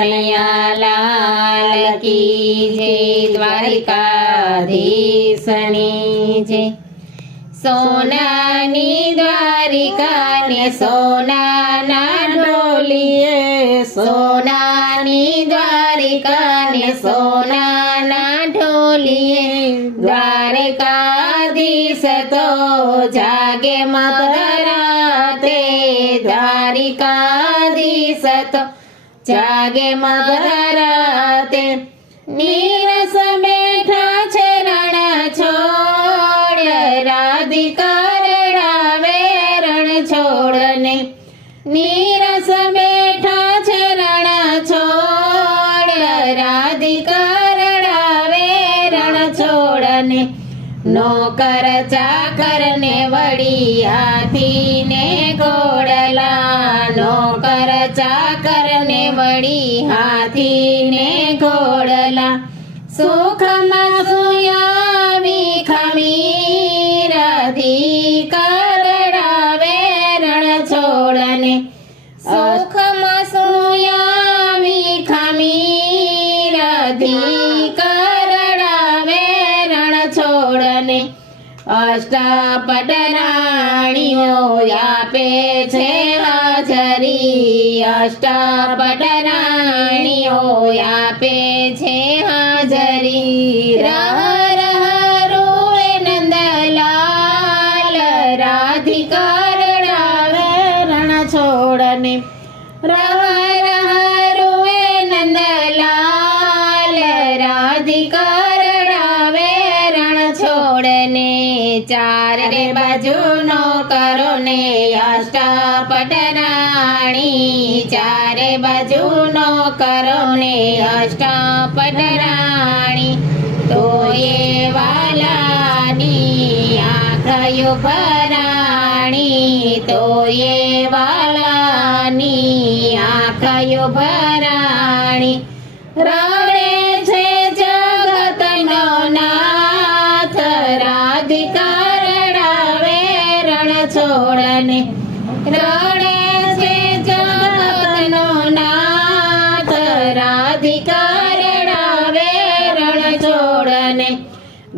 કનૈયા લાલ કી જય, દ્વારિકાધીશની જય। સોનાની દ્વારિકા ને સોનાના ડોલીએ, સોનાની દ્વારિકા ને સોનાના ઢોલીએ, દ્વારકાધીશ તો જાગે મધરાતે, દ્વારિકાધીશ તો જાગે મધરાતે। નીરસ બેઠા છે રણ છોડ, રાધિકા રડાવે રણ છોડને, નીરસ બેઠા છે રણ છોડ, રાધિકા રડાવે રણ છોડને। નોકર ચાકર ને વળી હાથી ને ઘોડલા, નોકર ચાકર ને વળી હાથી ને ઘોડલા, સુખમાં સુયાવી ખમી, રાધિકા રડાવે રણ છોડને, સુખમાં સુયાવી ખમી, રાધિકા રડાવે રણ છોડને। અષ્ટપટરાણીઓ આપે છે હાજરી, અષ્ટપટરાણીઓ આપે છે હાજરી, રહ રહ રોએ નંદલાલ, રાધિકા રડાવે રણ છોડને, રહ રહ રોએ નંદલાલ, રાધિકા રડાવે રણ છોડને। ચારે બાજુનો કરો ને અષ્ટપટરાણી, ચારે બાજુનો કરો ને અષ્ટપટરાણી, તો એ વાલાની આંખયો ભરાણી, તો એ વાલાની આંખયો ભરાણી, રડે છે જગતનો નાથ, રાધિકા રડાવે રણ છોડને, રડે છે જગતનો નાથ, રાધિકા રડાવે રણ છોડને।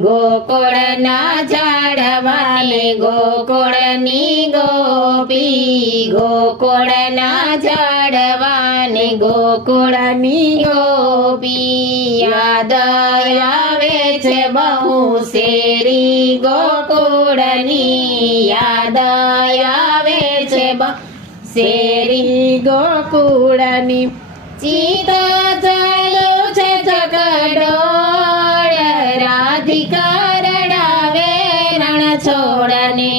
ગોકુળના ઝાડવાને ગોકુળની ગોપી, ગોકુળના ઝાડવાને ગોકુળની ગોપી, યાદ આવે છે બહુ શેરી ગોકુળની, યાદ આવે છે બહુ શેરી ગોકુળની, ચિતા ચાલ્યો છે ચકડોળ, રાધિકા રડાવે રણ છોડને,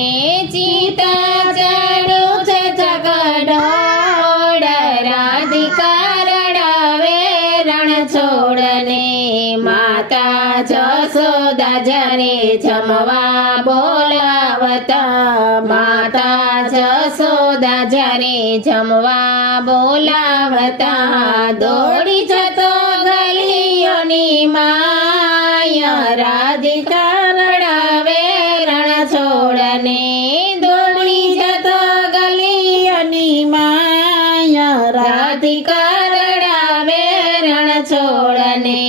ચિતા ચાલ્યો છે ચકડોળ, રાધિકા રડાવે રણ છોડને। માતા જશોદા જ્યારે જમવા બોલાવતા, માતા જશોદા જ્યારે જમવા બોલાવતા, દોડી જતો ગલીઓની માય, રાધિકા રડાવે રણ છોડને, દોડી જતો ગલીઓની માય, રાધિકા રડાવે રણ છોડને।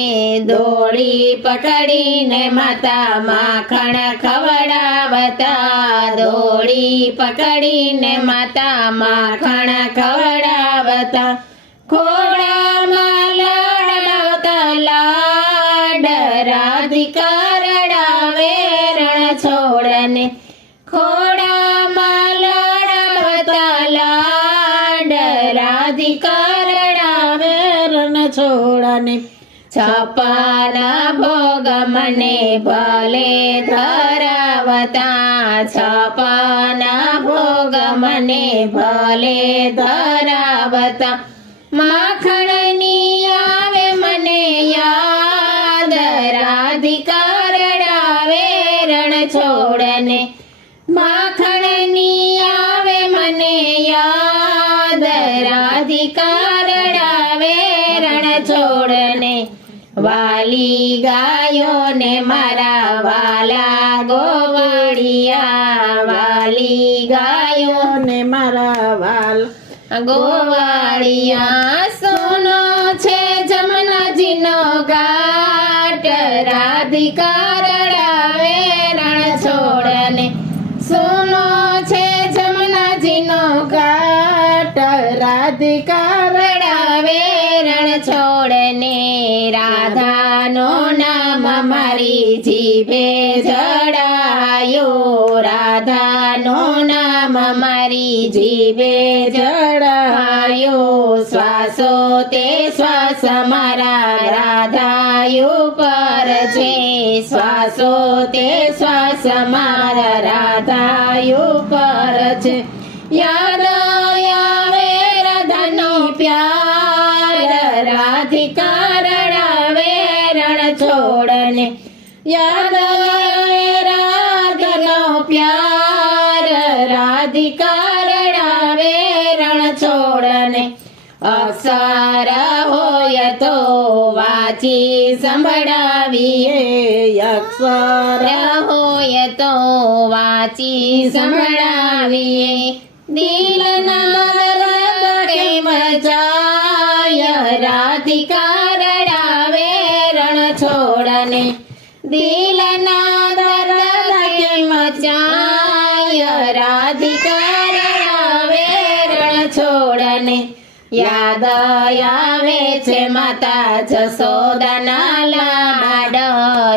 દોડી પકડીને માતા માખણ ખવડાવતા, દોડી પકડીને માતા માખણ ખવડાવતા, ખોડામાં લડાવતા લાડ, રાધિકા રડાવે રણ છોડને, ખોડામાં લડાવતા લાડ, રાધિકા રડાવે રણ છોડને। છપ્પન ભોગ મને ભલે ધરાવતા, છપ્પન ભોગ મને ભલે ધરાવતા, માખણની આવે મને યાદ, રાધિકા રડાવે રણ છોડને, માખણની આવે મને યાદ, રાધિકા રડાવે રણ છોડને। વાલી ગાયોને મારા વાલા ગોવાળિયા, વાલી ગાયોને મારા વાલા ગોવાળિયા, સોનો છે રાધિકા રડાવે રણ છોડને સોનો છે જમનાજીનો ઘાટ રાધિકા રડાવે રણ છોડને રાધાનો નામ મારી જીભે જડાયો રાધાનો નામ મારી જીભે જડાયો શ્વાસો તે શ્વાસ મારા રાધા ઉપર છે શ્વાસો તે શ્વાસ મારા રાધા ઉપર છે યાદ આવે રાધાનો પ્યાર રાધિકા રડાવે રણ છોડને યાદ આવે રાધાનો પ્યાર રાધિકા રડાવે રણ છોડને અક્ષર હોય તો વાંચી સંભળાવીએ અક્ષર હોય તો વાંચી સંભળાવીએ દિલના દર્દ કેમ જાય રાધિકા રડાવે રણ છોડને દિલના દર્દ કેમ જાય રાધિકા રડાવે રણ છોડને યાદ આવે છે માતા જશોદાના લાડ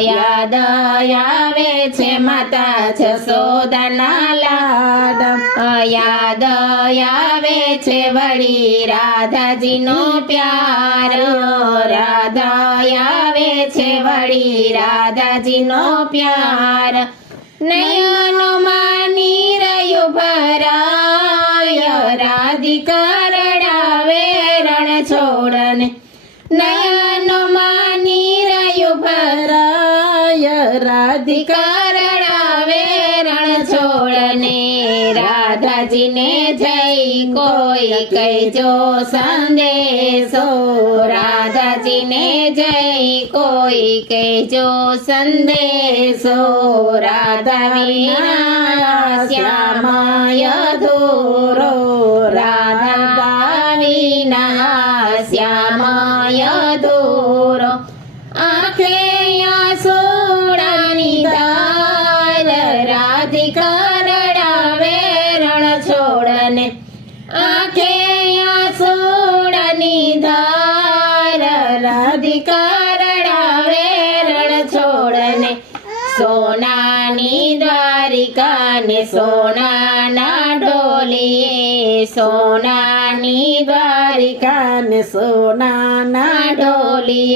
યાદ આવે છે માતા જશોદાના લાડ યાદ આવે છે વળી રાધાજીનો પ્યાર રાધા આવે છે વળી રાધાજીનો પ્યાર નયનોમાં નીરયું ભરાય રાધિકા રડાવે રણ છોડને નયનોમાં નીરયું ભરાય રાધિકા રડાવે રણ છોડને રાધાજીને જઈ કોઈ કહેજો સંદેશો રાધાજીને જઈ કોઈ કહેજો સંદેશો રાધા વિના શ્યામય ધોરો રાધા વિના શ્યામય ધોરો આંખે આંસુડાની ધાર રાધિકા રડાવે રણ છોડને આંખે આંસુડાની ધાર રાધિકા રડાવે રણ છોડને સોનાની દ્વારિકા ને સોનાના ઢોલીએ સોનાની દ્વારિકા ને સોનાના ઢોલીએ